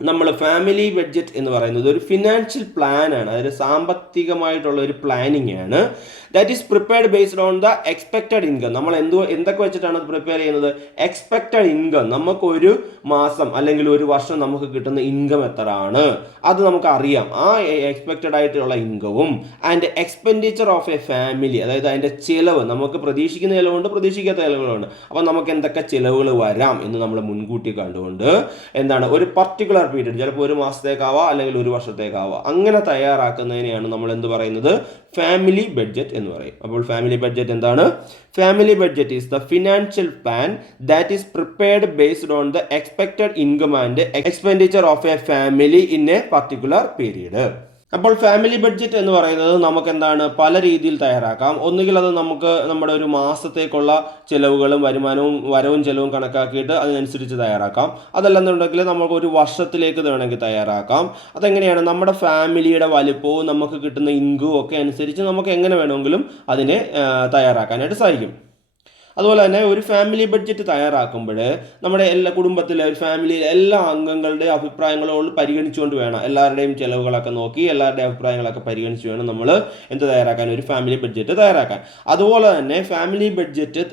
നമ്മൾ ഫാമിലി ബഡ്ജറ്റ് എന്ന് പറയുന്നത് ഒരു ഫിനാൻഷ്യൽ പ്ലാൻ ആണ്, അതായത് സാമ്പത്തികമായിട്ടുള്ള ഒരു പ്ലാനിങ് ആണ്. That is prepared based on the expected income. നമ്മൾ എന്തൊക്കെ വെച്ചിട്ടാണ് അത് പ്രിപ്പയർ ചെയ്യുന്നത്? എക്സ്പെക്റ്റഡ് ഇൻകം, നമുക്കൊരു മാസം അല്ലെങ്കിൽ ഒരു വർഷം നമുക്ക് കിട്ടുന്ന ഇൻകം എത്രയാണ് അത് നമുക്ക് അറിയാം. ആ എക്സ്പെക്റ്റഡ് ആയിട്ടുള്ള ഇൻകവും and expenditure of a family, അതായത് അതിൻ്റെ ചിലവ്, നമുക്ക് പ്രതീക്ഷിക്കുന്ന ചിലവുണ്ട്, പ്രതീക്ഷിക്കാത്ത ചിലവുകളുണ്ട്. അപ്പോൾ നമുക്ക് എന്തൊക്കെ ചിലവുകൾ വരാം എന്ന് നമ്മൾ മുൻകൂട്ടി കണ്ടുകൊണ്ട് എന്താണ് ഒരു പർട്ടിക്കുലർ പീരീഡ്, ചിലപ്പോൾ ഒരു മാസത്തേക്കാവാം അല്ലെങ്കിൽ ഒരു വർഷത്തേക്കാവാം, അങ്ങനെ തയ്യാറാക്കുന്നതിനെയാണ് നമ്മൾ എന്ത് പറയുന്നത്? ഫാമിലി ബഡ്ജറ്റ് എന്ന് പറയും. അപ്പോൾ ഫാമിലി ബഡ്ജറ്റ് എന്താണ്? Family budget is the financial plan that is prepared based on the expected income and expenditure of a family in A particular period. അപ്പോൾ ഫാമിലി ബഡ്ജറ്റ് എന്ന് പറയുന്നത് നമുക്ക് എന്താണ് പല രീതിയിൽ തയ്യാറാക്കാം. ഒന്നുകിൽ അത് നമുക്ക് നമ്മുടെ ഒരു മാസത്തേക്കുള്ള ചിലവുകളും വരുമാനവും വരവും ചിലവും കണക്കാക്കിയിട്ട് അതിനനുസരിച്ച് തയ്യാറാക്കാം. അതല്ലെന്നുണ്ടെങ്കിൽ നമുക്ക് ഒരു വർഷത്തിലേക്ക് വേണമെങ്കിൽ തയ്യാറാക്കാം. അതെങ്ങനെയാണ്? നമ്മുടെ ഫാമിലിയുടെ വലിപ്പവും നമുക്ക് കിട്ടുന്ന ഇൻകവും ഒക്കെ അനുസരിച്ച് നമുക്ക് എങ്ങനെ വേണമെങ്കിലും അതിനെ തയ്യാറാക്കാനായിട്ട് സാധിക്കും. അതുപോലെ തന്നെ ഒരു ഫാമിലി ബഡ്ജറ്റ് തയ്യാറാക്കുമ്പോൾ നമ്മുടെ എല്ലാ കുടുംബത്തിലെ ഒരു ഫാമിലിയിലെ എല്ലാ അംഗങ്ങളുടെ അഭിപ്രായങ്ങളും പരിഗണിച്ചുകൊണ്ട് വേണം, എല്ലാവരുടെയും ചിലവുകളൊക്കെ നോക്കി എല്ലാവരുടെയും അഭിപ്രായങ്ങളൊക്കെ പരിഗണിച്ച് വേണം നമ്മൾ എന്ത് തയ്യാറാക്കാൻ? ഒരു ഫാമിലി ബഡ്ജറ്റ് തയ്യാറാക്കാൻ. അതുപോലെ തന്നെ ഫാമിലി ബഡ്ജറ്റ്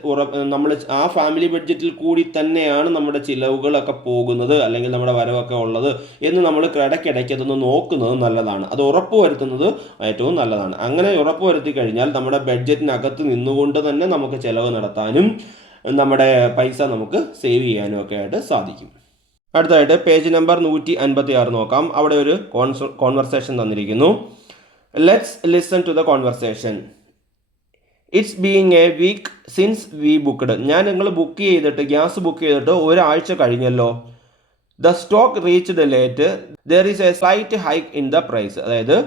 നമ്മൾ ആ ഫാമിലി ബഡ്ജറ്റിൽ കൂടി തന്നെയാണ് നമ്മുടെ ചിലവുകളൊക്കെ പോകുന്നത് അല്ലെങ്കിൽ നമ്മുടെ വരവൊക്കെ ഉള്ളത് എന്ന് നമ്മൾ ഇടയ്ക്കിടയ്ക്ക് അതൊന്ന് നോക്കുന്നത് നല്ലതാണ്. അത് ഉറപ്പുവരുത്തുന്നത് ഏറ്റവും നല്ലതാണ്. അങ്ങനെ ഉറപ്പുവരുത്തി കഴിഞ്ഞാൽ നമ്മുടെ ബഡ്ജറ്റിനകത്ത് നിന്നുകൊണ്ട് തന്നെ നമുക്ക് ചിലവ് നടത്താൻ നമ്മുടെ പൈസ നമുക്ക് സേവ് ചെയ്യാനും ഒക്കെ ആയിട്ട് സാധിക്കും. അടുത്തായിട്ട് പേജ് നമ്പർ 156 നോക്കാം. അവിടെ ഒരു കോൺവെർസേഷൻ തന്നിരിക്കുന്നു. Let's listen to the conversation. It's being a week since we booked. നിങ്ങൾ ഗ്യാസ് ബുക്ക് ചെയ്തിട്ട് ഒരാഴ്ച കഴിഞ്ഞല്ലോ. The stock reached late. There is a slight hike in the price. അതായത്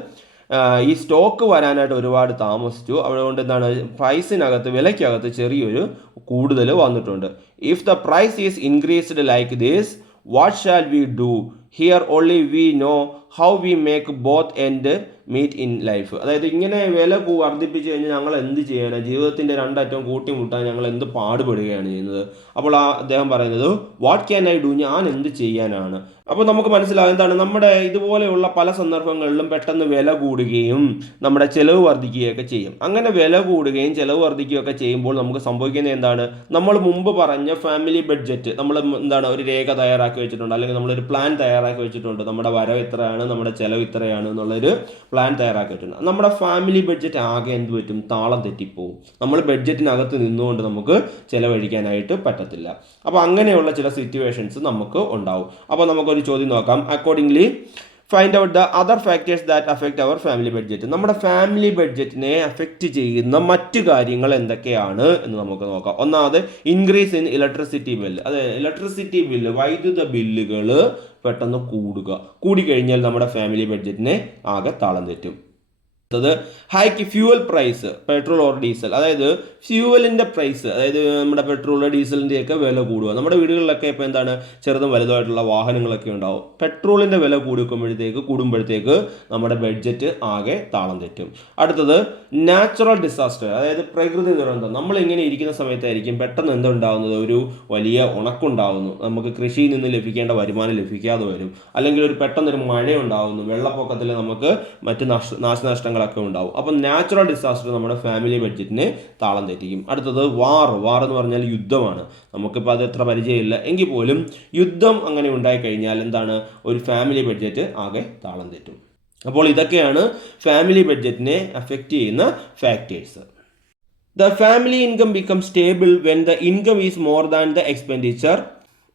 ഈ സ്റ്റോക്ക് വരാനായിട്ട് ഒരുപാട് താമസിച്ചു. അതുകൊണ്ട് എന്താണ് പ്രൈസിനകത്ത് വിലയ്ക്കകത്ത് ചെറിയൊരു കൂടുതൽ വന്നിട്ടുണ്ട്. If the price is increased like this what shall we do? Here only we know how we make both end meet in life. അതായത് ഇങ്ങനെ വില വർദ്ധിപ്പിച്ച് കഴിഞ്ഞാൽ ഞങ്ങൾ എന്ത് ചെയ്യാനാണ്? ജീവിതത്തിൻ്റെ രണ്ടറ്റവും കൂട്ടിമുട്ടാൻ ഞങ്ങൾ എന്ത് പാടുപെടുകയാണ് ചെയ്യുന്നത്. അപ്പോൾ അദ്ദേഹം പറയുന്നത് വാട്ട് ക്യാൻ ഐ ഡു? ഞാൻ എന്ത് ചെയ്യാനാണ്? അപ്പോൾ നമുക്ക് മനസ്സിലാവും എന്താണ് നമ്മുടെ ഇതുപോലെയുള്ള പല സന്ദർഭങ്ങളിലും പെട്ടെന്ന് വില കൂടുകയും നമ്മുടെ ചിലവ് വർദ്ധിക്കുകയൊക്കെ ചെയ്യും. അങ്ങനെ വില കൂടുകയും ചിലവ് വർദ്ധിക്കുകയൊക്കെ ചെയ്യുമ്പോൾ നമുക്ക് സംഭവിക്കുന്നത് എന്താണ്? നമ്മൾ മുമ്പ് പറഞ്ഞ ഫാമിലി ബഡ്ജറ്റ് നമ്മൾ എന്താണ് ഒരു രേഖ തയ്യാറാക്കി വെച്ചിട്ടുണ്ട്, അല്ലെങ്കിൽ നമ്മളൊരു പ്ലാൻ തയ്യാറാക്കി വെച്ചിട്ടുണ്ട്. നമ്മുടെ വരവ് ഇത്രയാണ്, നമ്മുടെ ചിലവ് ഇത്രയാണ് എന്നുള്ളൊരു പ്ലാൻ തയ്യാറാക്കിയിട്ടുണ്ട്. നമ്മുടെ ഫാമിലി ബഡ്ജറ്റ് ആകെ എന്ത് പറ്റും? താളം തെറ്റിപ്പോവും. നമ്മൾ ബഡ്ജറ്റിനകത്ത് നിന്നുകൊണ്ട് നമുക്ക് ചിലവഴിക്കാനായിട്ട് പറ്റത്തില്ല. അപ്പോൾ അങ്ങനെയുള്ള ചില സിറ്റുവേഷൻസ് നമുക്ക് ഉണ്ടാവും. അപ്പോൾ നമുക്കൊരു ചോദ്യം നോക്കാം. Accordingly find out the other factors that affect our family budget. നമ്മുടെ ഫാമിലി ബഡ്ജറ്റിനെ അഫക്റ്റ് ചെയ്യുന്ന മറ്റു കാര്യങ്ങൾ എന്തൊക്കെയാണ് എന്ന് നമുക്ക് നോക്കാം. ഒന്നാമത് ഇൻക്രീസ് ഇൻ ഇലക്ട്രിസിറ്റി ബില്ല്. അതെ, ഇലക്ട്രിസിറ്റി ബില്ല്, വൈദ്യുത ബില്ലുകൾ പെട്ടെന്ന് കൂടിക്കഴിഞ്ഞാൽ നമ്മുടെ ഫാമിലി ബഡ്ജറ്റിനെ ആകെ താളം തെറ്റും. Hike fuel price, petrol or diesel. അതായത് ഫ്യൂവലിൻ്റെ പ്രൈസ്, അതായത് നമ്മുടെ പെട്രോൾ ഡീസലിൻ്റെ ഒക്കെ വില കൂടുക. നമ്മുടെ വീടുകളിലൊക്കെ ഇപ്പോൾ എന്താണ് ചെറുതും വലുതായിട്ടുള്ള വാഹനങ്ങളൊക്കെ ഉണ്ടാവും. പെട്രോളിൻ്റെ വില കൂടുമ്പോഴത്തേക്ക് നമ്മുടെ ബഡ്ജറ്റ് ആകെ താളം തെറ്റും. അടുത്തത് നാച്ചുറൽ ഡിസാസ്റ്റർ, അതായത് പ്രകൃതി ദുരന്തം. നമ്മളിങ്ങനെ ഇരിക്കുന്ന സമയത്തായിരിക്കും പെട്ടെന്ന് എന്തുണ്ടാകുന്നത്? ഒരു വലിയ ഉണക്കുണ്ടാകുന്നു, നമുക്ക് കൃഷിയിൽ നിന്ന് ലഭിക്കേണ്ട വരുമാനം ലഭിക്കാതെ വരും, അല്ലെങ്കിൽ ഒരു പെട്ടെന്നൊരു മഴ ഉണ്ടാകുന്നു, വെള്ളപ്പൊക്കത്തിൽ നമുക്ക് മറ്റ് നാശനഷ്ടങ്ങളൊക്കെ ഉണ്ടാവും. അപ്പം നാച്ചുറൽ ഡിസാസ്റ്റർ നമ്മുടെ ഫാമിലി ബഡ്ജറ്റിനെ താളം തെറ്റിക്കും. അടുത്തത് വാർ എന്ന് പറഞ്ഞാൽ യുദ്ധമാണ്. നമുക്കിപ്പോൾ അത് എത്ര പരിചയമില്ല എങ്കിൽ പോലും യുദ്ധം അങ്ങനെ ഉണ്ടായിക്കഴിഞ്ഞാൽ എന്താണ്? ഒരു ഫാമിലി ബഡ്ജറ്റ് ആകെ താളം തെറ്റും. അപ്പോൾ ഇതൊക്കെയാണ് ഫാമിലി ബഡ്ജറ്റിനെ അഫക്റ്റ് ചെയ്യുന്ന factors. The family income becomes stable when the income is more than the expenditure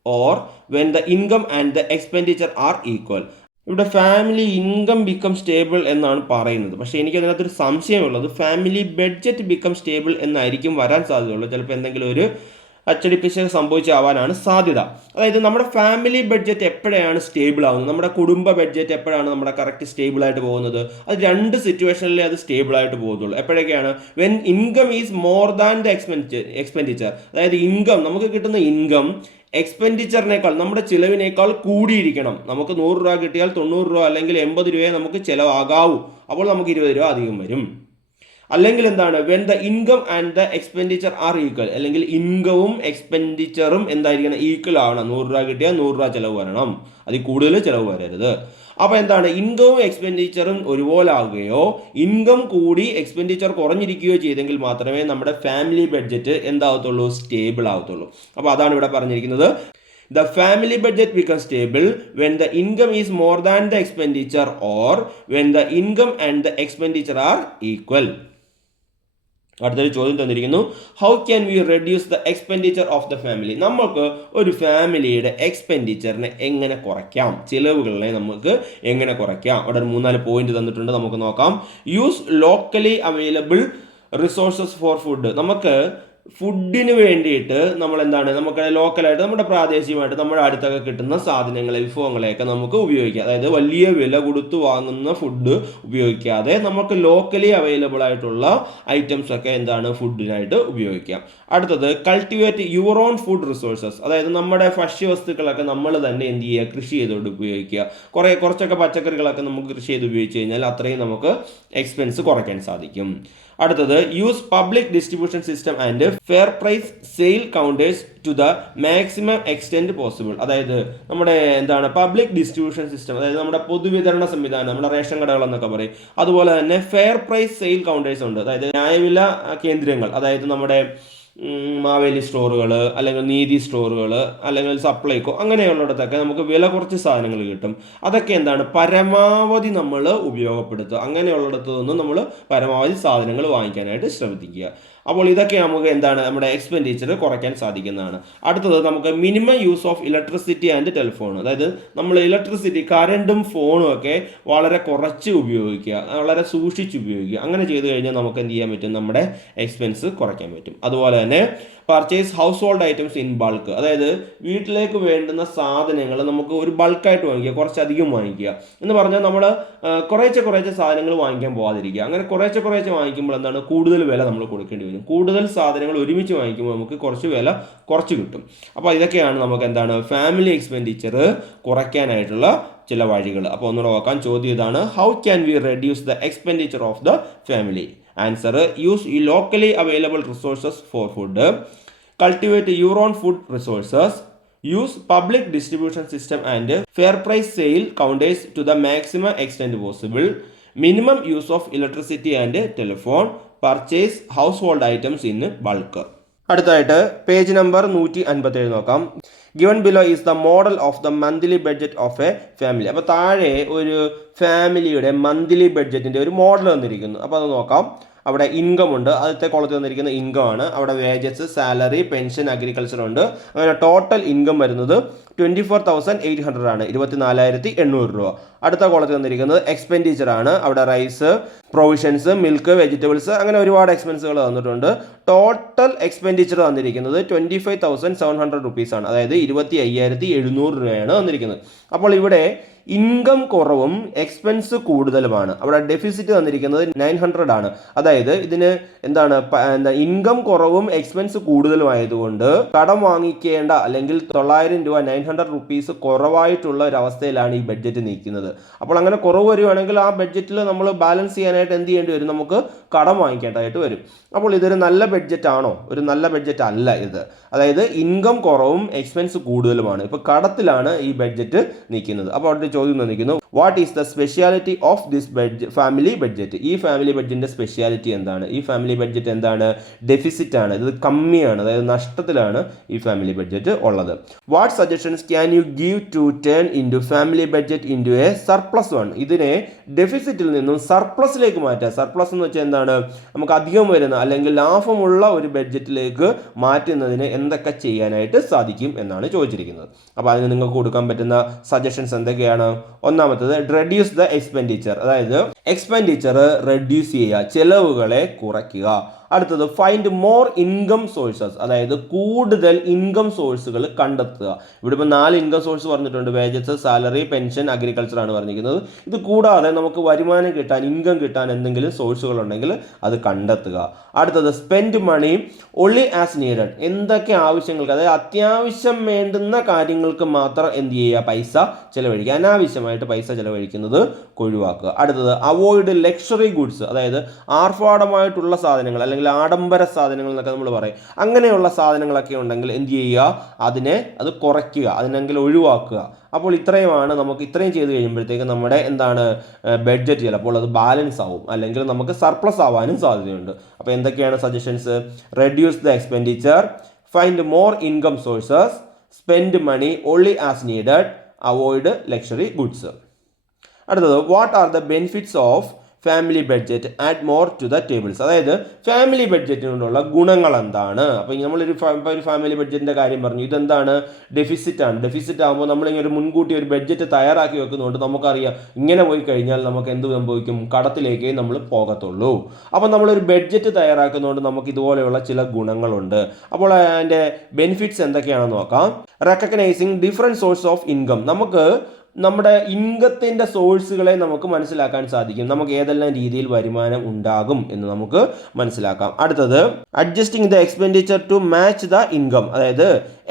or when the income and the expenditure are equal. ഇവിടെ ഫാമിലി ഇൻകം ബിക്കം സ്റ്റേബിൾ എന്നാണ് പറയുന്നത്. പക്ഷേ എനിക്ക് അതിനകത്തൊരു സംശയമുള്ളത് ഫാമിലി ബഡ്ജറ്റ് ബിക്കം സ്റ്റേബിൾ എന്നായിരിക്കും വരാൻ സാധ്യതയുള്ളൂ. ചിലപ്പോൾ എന്തെങ്കിലും ഒരു അച്ചടിപ്പിശ സംഭവിച്ചാവാനാണ് സാധ്യത. അതായത് നമ്മുടെ ഫാമിലി ബഡ്ജറ്റ് എപ്പോഴാണ് സ്റ്റേബിൾ ആവുന്നത്? നമ്മുടെ കുടുംബ ബഡ്ജറ്റ് എപ്പോഴാണ് നമ്മുടെ കറക്റ്റ് സ്റ്റേബിളായിട്ട് പോകുന്നത്? അത് രണ്ട് സിറ്റുവേഷനിലേ അത് സ്റ്റേബിളായിട്ട് പോകുന്നുള്ളൂ. എപ്പോഴൊക്കെയാണ്? When income is more than the expenditure. അതായത് ഇൻകം, നമുക്ക് കിട്ടുന്ന ഇൻകം എക്സ്പെൻഡിച്ചറിനേക്കാൾ, നമ്മുടെ ചിലവിനേക്കാൾ കൂടിയിരിക്കണം. നമുക്ക് 100 രൂപ കിട്ടിയാൽ 90 രൂപ അല്ലെങ്കിൽ 80 രൂപയെ നമുക്ക് ചിലവാകാവൂ. അപ്പോൾ നമുക്ക് 20 രൂപ അധികം വരും. അല്ലെങ്കിൽ എന്താണ് when the income and the expenditure are equal, അല്ലെങ്കിൽ ഇൻകവും എക്സ്പെൻഡിച്ചറും എന്തായിരിക്കണം, ഈക്വൽ ആവണം. 100 രൂപ കിട്ടിയാൽ 100 രൂപ ചിലവ് വരണം, അതിൽ കൂടുതൽ ചിലവ് വരരുത്. അപ്പോൾ എന്താണ്, ഇൻകവും എക്സ്പെൻഡിച്ചറും ഒരുപോലെ ആവുകയോ ഇൻകം കൂടി എക്സ്പെൻഡിച്ചർ കുറഞ്ഞിരിക്കുകയോ ചെയ്തെങ്കിൽ മാത്രമേ നമ്മുടെ ഫാമിലി ബഡ്ജറ്റ് എന്താവത്തുള്ളൂ, സ്റ്റേബിൾ ആവത്തുള്ളൂ. അപ്പോൾ അതാണ് ഇവിടെ പറഞ്ഞിരിക്കുന്നത്. The family budget becomes stable when the income is more than the expenditure or when the income and the expenditure are equal. അടുത്തൊരു ചോദ്യം തന്നിരിക്കുന്നു, how can we reduce the expenditure of the family. നമുക്ക് ഒരു ഫാമിലിയുടെ എക്സ്പെൻഡിച്ചറിനെ എങ്ങനെ കുറയ്ക്കാം, ചിലവുകളെ നമുക്ക് എങ്ങനെ കുറയ്ക്കാം. അവിടെ ഒരു 3-4 പോയിന്റ് തന്നിട്ടുണ്ട്, നമുക്ക് നോക്കാം. Use locally available resources for food. നമുക്ക് ഫുഡിന് വേണ്ടിയിട്ട് നമ്മൾ എന്താണ്, നമുക്ക് ലോക്കലായിട്ട് നമ്മുടെ പ്രാദേശികമായിട്ട് നമ്മുടെ അടുത്തൊക്കെ കിട്ടുന്ന സാധനങ്ങളെ, വിഭവങ്ങളെയൊക്കെ നമുക്ക് ഉപയോഗിക്കാം. അതായത് വലിയ വില കൊടുത്ത് വാങ്ങുന്ന ഫുഡ് ഉപയോഗിക്കാതെ നമുക്ക് ലോക്കലി അവൈലബിൾ ആയിട്ടുള്ള ഐറ്റംസ് ഒക്കെ എന്താണ് ഫുഡിനായിട്ട് ഉപയോഗിക്കാം. അടുത്തത് cultivate your own food resources. അതായത് നമ്മുടെ ഭക്ഷ്യവസ്തുക്കളൊക്കെ നമ്മൾ തന്നെ എന്ത് ചെയ്യുക, കൃഷി ചെയ്തുകൊണ്ട് ഉപയോഗിക്കുക. കുറച്ചൊക്കെ പച്ചക്കറികളൊക്കെ നമുക്ക് കൃഷി ചെയ്ത് ഉപയോഗിച്ച് കഴിഞ്ഞാൽ അത്രയും നമുക്ക് എക്സ്പെൻസ് കുറയ്ക്കാൻ സാധിക്കും. അടുത്തത് use public distribution system and fair price sale counters to the maximum extend possible. അതായത് നമ്മുടെ എന്താണ് പബ്ലിക് ഡിസ്ട്രിബ്യൂഷൻ സിസ്റ്റം, അതായത് നമ്മുടെ പൊതുവിതരണ സംവിധാനം, നമ്മുടെ റേഷൻ കടകൾ എന്നൊക്കെ പറയും. അതുപോലെ തന്നെ ഫെയർ പ്രൈസ് സെയിൽ കൗണ്ടേഴ്സ് ഉണ്ട്, അതായത് ന്യായവില കേന്ദ്രങ്ങൾ, അതായത് നമ്മുടെ മാവേലി സ്റ്റോറുകൾ, അല്ലെങ്കിൽ നീതി സ്റ്റോറുകൾ, അല്ലെങ്കിൽ സപ്ലൈകോ, അങ്ങനെയുള്ളിടത്തൊക്കെ നമുക്ക് വില കുറച്ച് സാധനങ്ങൾ കിട്ടും. അതൊക്കെ എന്താണ് പരമാവധി നമ്മൾ ഉപയോഗപ്പെടുത്തുക. അങ്ങനെയുള്ളിടത്തു നിന്നും നമ്മൾ പരമാവധി സാധനങ്ങൾ വാങ്ങിക്കാനായിട്ട് ശ്രദ്ധിക്കുക. അപ്പോൾ ഇതൊക്കെ നമുക്ക് എന്താണ് നമ്മുടെ എക്സ്പെൻഡിച്ചർ കുറയ്ക്കാൻ സാധിക്കുന്നതാണ്. അടുത്തത് നമുക്ക് minimum use of electricity and telephone. അതായത് നമ്മൾ ഇലക്ട്രിസിറ്റി, കറണ്ടും ഫോണും ഒക്കെ വളരെ കുറച്ച് ഉപയോഗിക്കുക, വളരെ സൂക്ഷിച്ച് ഉപയോഗിക്കുക. അങ്ങനെ ചെയ്ത് കഴിഞ്ഞാൽ നമുക്ക് എന്ത് ചെയ്യാൻ പറ്റും, നമ്മുടെ എക്സ്പെൻസ് കുറയ്ക്കാൻ പറ്റും. അതുപോലെ തന്നെ purchase house hold items in bulk. അതായത് വീട്ടിലേക്ക് വേണ്ടുന്ന സാധനങ്ങൾ നമുക്ക് ഒരു ബൾക്കായിട്ട് വാങ്ങിക്കുക, കുറച്ചധികം വാങ്ങിക്കുക എന്ന് പറഞ്ഞാൽ നമ്മൾ കുറേശ്ശെ സാധനങ്ങൾ വാങ്ങിക്കാൻ പോകാതിരിക്കുക. അങ്ങനെ കുറേശ്ശെ വാങ്ങിക്കുമ്പോൾ എന്താണ് കൂടുതൽ വില നമ്മൾ കൊടുക്കേണ്ടി വരും. കൂടുതൽ സാധനങ്ങൾ ഒരുമിച്ച് വാങ്ങിക്കുമ്പോൾ നമുക്ക് കുറച്ച് വില കുറച്ച് കിട്ടും. അപ്പോൾ ഇതൊക്കെയാണ് നമുക്ക് എന്താണ് ഫാമിലി എക്സ്പെൻഡിച്ചർ കുറയ്ക്കാനായിട്ടുള്ള ചില വഴികൾ. അപ്പോൾ ഒന്നുകൂടെ നോക്കാം. ചോദ്യം ഇതാണ്, how can we reduce the expenditure of the family? Answer, use locally available resources for food, cultivate your own food resources, use public distribution system and fair price sale counters to the maximum extent possible, minimum use of electricity and telephone, purchase household items in bulk. അടുത്തായിട്ട് page number 157 നോക്കാം. Given below is the model of the monthly budget of a family. അപ്പോൾ താഴെ ഒരു ഫാമിലിയുടെ monthly ബഡ്ജറ്റിൻ്റെ ഒരു model തന്നിരിക്കുന്നു. അപ്പോൾ അത് നോക്കാം. അവിടെ ഇൻകം ഉണ്ട്, ആദ്യത്തെ കോളത്തിൽ വന്നിരിക്കുന്ന ഇൻകം ആണ്. അവിടെ വേജസ്, സാലറി, പെൻഷൻ, അഗ്രികൾച്ചർ ഉണ്ട്. അങ്ങനെ ടോട്ടൽ ഇൻകം വരുന്നത് 24,800 ആണ്, 24,800 രൂപ. അടുത്ത കോളത്തിൽ വന്നിരിക്കുന്നത് എക്സ്പെൻഡിച്ചർ ആണ്. അവിടെ റൈസ്, പ്രൊവിഷൻസ്, മിൽക്ക്, വെജിറ്റബിൾസ്, അങ്ങനെ ഒരുപാട് എക്സ്പെൻസുകൾ തന്നിട്ടുണ്ട്. ടോട്ടൽ എക്സ്പെൻഡിച്ചർ തന്നിരിക്കുന്നത് 25,700 റുപ്പീസ് ആണ്, അതായത് 25,700 രൂപയാണ് തന്നിരിക്കുന്നത്. അപ്പോൾ ഇവിടെ ഇൻകം കുറവും എക്സ്പെൻസ് കൂടുതലുമാണ്. അവിടെ ഡെഫിസിറ്റ് തന്നിരിക്കുന്നത് 900 ആണ്. അതായത് ഇതിന് എന്താണ് ഇൻകം കുറവും എക്സ്പെൻസ് കൂടുതലുമായതുകൊണ്ട് കടം വാങ്ങിക്കേണ്ട, അല്ലെങ്കിൽ 900 രൂപ 900 റുപ്പീസ് കുറവായിട്ടുള്ള ഒരു അവസ്ഥയിലാണ് ഈ ബഡ്ജറ്റ് നിൽക്കുന്നത്. അപ്പോൾ അങ്ങനെ കുറവ് വരുവാണെങ്കിൽ ആ ബഡ്ജറ്റിൽ നമ്മൾ ബാലൻസ് ചെയ്യാനായിട്ട് എന്ത് ചെയ്യേണ്ടി വരും, നമുക്ക് കടം വാങ്ങിക്കേണ്ടതായിട്ട് വരും. അപ്പോൾ ഇതൊരു നല്ല ബഡ്ജറ്റ് ആണോ? ഒരു നല്ല ബഡ്ജറ്റ് അല്ല ഇത്. അതായത് ഇൻകം കുറവും എക്സ്പെൻസ് കൂടുതലുമാണ്. ഇപ്പോൾ കടത്തിലാണ് ഈ ബഡ്ജറ്റ് നിൽക്കുന്നത്. അപ്പോൾ അവിടെ ചോദ്യം തന്നിരിക്കുന്നു, what is the speciality of this family budget? ഈ ഫാമിലി ബഡ്ജറ്റിന്റെ സ്പെഷ്യാലിറ്റി എന്താണ്? ഈ ഫാമിലി ബഡ്ജറ്റ് എന്താണ്? ഡെഫിസിറ്റ് ആണ്, ഇത് കമ്മിയാണ്, അതായത് നഷ്ടത്തിലാണ് ഈ ഫാമിലി ബഡ്ജറ്റ് ഉള്ളത്. What suggestions can you give to turn into family budget into a surplus one? ഇതിനെ ഡെഫിസിറ്റിൽ നിന്നും സർപ്ലസിലേക്ക് മാറ്റുക. സർപ്ലസ് എന്ന് വെച്ചാൽ എന്താണ്, നമുക്ക് അധികം വരുന്ന അല്ലെങ്കിൽ ലാഭമുള്ള ഒരു ബഡ്ജറ്റിലേക്ക് മാറ്റുന്നതിന് എന്തൊക്കെ ചെയ്യാനായിട്ട് സാധിക്കും എന്നാണ് ചോദിച്ചിരിക്കുന്നത്. അപ്പോൾ അതിന് നിങ്ങൾക്ക് കൊടുക്കാൻ പറ്റുന്ന സജഷൻസ് എന്തൊക്കെയാണ്? ഒന്നാമത്തത്, റെഡ്യൂസ് ദ എക്സ്പെൻഡിച്ചർ, അതായത് എക്സ്പെൻഡിച്ചർ റെഡ്യൂസ് ചെയ്യുക, ചെലവുകളെ കുറയ്ക്കുക. അടുത്തത് ഫൈൻഡ് മോർ ഇൻകം സോഴ്സസ്, അതായത് കൂടുതൽ ഇൻകം സോഴ്സുകൾ കണ്ടെത്തുക. ഇവിടെ ഇപ്പോൾ 4 ഇൻകം സോഴ്സ് പറഞ്ഞിട്ടുണ്ട്. വേജസ്, സാലറി, പെൻഷൻ, അഗ്രികൾച്ചർ ആണ് പറഞ്ഞിരിക്കുന്നത്. ഇത് കൂടാതെ നമുക്ക് വരുമാനം കിട്ടാൻ, ഇൻകം കിട്ടാൻ എന്തെങ്കിലും സോഴ്സുകൾ ഉണ്ടെങ്കിൽ അത് കണ്ടെത്തുക. അടുത്തത് spend money only as needed, എന്തൊക്കെ ആവശ്യങ്ങൾക്ക്, അതായത് അത്യാവശ്യം വേണ്ടുന്ന കാര്യങ്ങൾക്ക് മാത്രം എന്ത് ചെയ്യുക, പൈസ ചിലവഴിക്കുക. അനാവശ്യമായിട്ട് പൈസ ചിലവഴിക്കുന്നത് ഒഴിവാക്കുക. അടുത്തത് അവോയ്ഡ് ലക്ഷറി ഗുഡ്സ്, അതായത് ആർഭാടമായിട്ടുള്ള സാധനങ്ങൾ അല്ലെങ്കിൽ ആഡംബര സാധനങ്ങൾ എന്നൊക്കെ നമ്മൾ പറയും. അങ്ങനെയുള്ള സാധനങ്ങളൊക്കെ ഉണ്ടെങ്കിൽ എന്ത് ചെയ്യുക, അത് കുറയ്ക്കുക, അതിനെങ്കിലും ഒഴിവാക്കുക. അപ്പോൾ ഇത്രയുമാണ് നമുക്ക്. ഇത്രയും ചെയ്ത് കഴിയുമ്പോഴത്തേക്ക് നമ്മുടെ എന്താണ് ബഡ്ജറ്റ് ചിലപ്പോൾ അത് ബാലൻസ് ആവും, അല്ലെങ്കിൽ നമുക്ക് സർപ്ലസ് ആവാനും സാധ്യതയുണ്ട്. അപ്പോൾ എന്തൊക്കെയാണ് suggestions? Reduce the expenditure, find more income sources, spend money only as needed, avoid luxury goods. അടുത്തത് what are the benefits of family budget, add more to the tables, അതായത് ഫാമിലി ബഡ്ജറ്റിനുള്ള ഗുണങ്ങൾ എന്താണ്. അപ്പോൾ നമ്മളൊരു ഫാമിലി ബഡ്ജറ്റിൻ്റെ കാര്യം പറഞ്ഞു. ഇതെന്താണ്? ഡെഫിസിറ്റ് ആണ്. ഡെഫിസിറ്റ് ആകുമ്പോൾ നമ്മളിങ്ങനെ ഒരു മുൻകൂട്ടി ഒരു ബഡ്ജറ്റ് തയ്യാറാക്കി വെക്കുന്നതുകൊണ്ട് നമുക്കറിയാം ഇങ്ങനെ പോയി കഴിഞ്ഞാൽ നമുക്ക് എന്ത് സംഭവിക്കും, കടത്തിലേക്ക് നമ്മൾ പോകത്തുള്ളൂ. അപ്പോൾ നമ്മളൊരു ബഡ്ജറ്റ് തയ്യാറാക്കുന്നതുകൊണ്ട് നമുക്ക് ഇതുപോലെയുള്ള ചില ഗുണങ്ങളുണ്ട്. അപ്പോൾ അതിൻ്റെ ബെനിഫിറ്റ്സ് എന്തൊക്കെയാണെന്ന് നോക്കാം. Recognising different source of income, നമുക്ക് നമ്മുടെ ഇൻകത്തിൻ്റെ സോഴ്സുകളെ നമുക്ക് മനസ്സിലാക്കാൻ സാധിക്കും. നമുക്ക് ഏതെല്ലാം രീതിയിൽ വരുമാനം ഉണ്ടാകും എന്ന് നമുക്ക് മനസ്സിലാക്കാം. അടുത്തത് adjusting the expenditure to match the income, അതായത്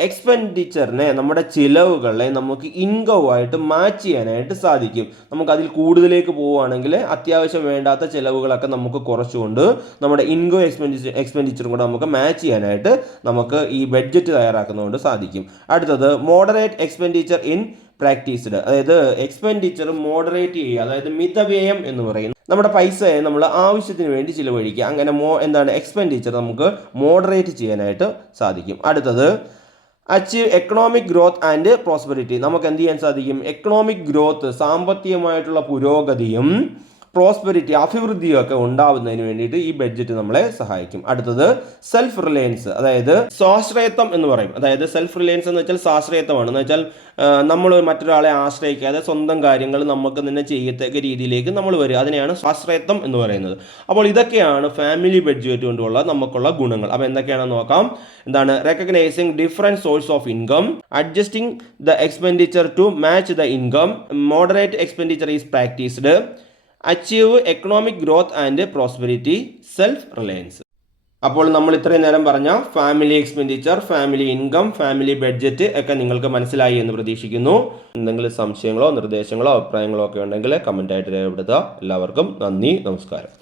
എക്സ്പെൻഡിച്ചറിനെ, നമ്മുടെ ചിലവുകളെ നമുക്ക് ഇൻകവുമായിട്ട് മാച്ച് ചെയ്യാനായിട്ട് സാധിക്കും. നമുക്ക് അതിൽ കൂടുതലേക്ക് പോവുകയാണെങ്കിൽ അത്യാവശ്യം വേണ്ടാത്ത ചിലവുകളൊക്കെ നമുക്ക് കുറച്ചുകൊണ്ട് നമ്മുടെ ഇൻകം എക്സ്പെൻഡിച്ചറും കൂടെ നമുക്ക് മാച്ച് ചെയ്യാനായിട്ട് നമുക്ക് ഈ ബഡ്ജറ്റ് തയ്യാറാക്കുന്നതുകൊണ്ട് സാധിക്കും. അടുത്തത് മോഡറേറ്റ് എക്സ്പെൻഡിച്ചർ ഇൻ പ്രാക്ടീസ്ഡ്, അതായത് എക്സ്പെൻഡിച്ചർ മോഡറേറ്റ് ചെയ്യുക, അതായത് മിതവ്യയം എന്ന് പറയും. നമ്മുടെ പൈസയെ നമ്മൾ ആവശ്യത്തിന് വേണ്ടി ചിലവഴിക്കുക. അങ്ങനെ എക്സ്പെൻഡിച്ചർ നമുക്ക് മോഡറേറ്റ് ചെയ്യാനായിട്ട് സാധിക്കും. അടുത്തത് achieve economic growth and prosperity, നമുക്ക് എന്ത് ചെയ്യാൻ സാധിക്കും, എക്കണോമിക് ഗ്രോത്ത്, സാമ്പത്തികമായിട്ടുള്ള പുരോഗതിയും പ്രോസ്പെരിറ്റി, അഭിവൃദ്ധിയും ഒക്കെ ഉണ്ടാവുന്നതിന് വേണ്ടിയിട്ട് ഈ ബഡ്ജറ്റ് നമ്മളെ സഹായിക്കും. അടുത്തത് സെൽഫ് റിലയൻസ്, അതായത് സ്വാശ്രയത്വം എന്ന് പറയും. അതായത് സെൽഫ് റിലയൻസ് എന്ന് വെച്ചാൽ സ്വാശ്രയത്വമാണ്. എന്ന് വെച്ചാൽ നമ്മൾ മറ്റൊരാളെ ആശ്രയിക്കാതെ സ്വന്തം കാര്യങ്ങൾ നമുക്ക് തന്നെ ചെയ്യത്തക്ക രീതിയിലേക്ക് നമ്മൾ വരിക, അതിനെയാണ് സ്വാശ്രയത്വം എന്ന് പറയുന്നത്. അപ്പോൾ ഇതൊക്കെയാണ് ഫാമിലി ബഡ്ജറ്റ് കൊണ്ടുള്ള നമുക്കുള്ള ഗുണങ്ങൾ. അപ്പോൾ എന്തൊക്കെയാണെന്ന് നോക്കാം. എന്താണ്? Recognising different source of income, adjusting the expenditure to match the income, moderate expenditure is practised, achieve economic growth and prosperity, self reliance. അപ്പോൾ നമ്മൾ ഇത്രയും നേരം പറഞ്ഞ family expenditure, family income, family budget ഒക്കെ നിങ്ങൾക്ക് മനസ്സിലായി എന്ന് പ്രതീക്ഷിക്കുന്നു. എന്തെങ്കിലും സംശയങ്ങളോ നിർദ്ദേശങ്ങളോ അഭിപ്രായങ്ങളോ ഒക്കെ ഉണ്ടെങ്കിൽ കമൻ്റായിട്ട് രേഖപ്പെടുത്തുക. എല്ലാവർക്കും നന്ദി, നമസ്കാരം.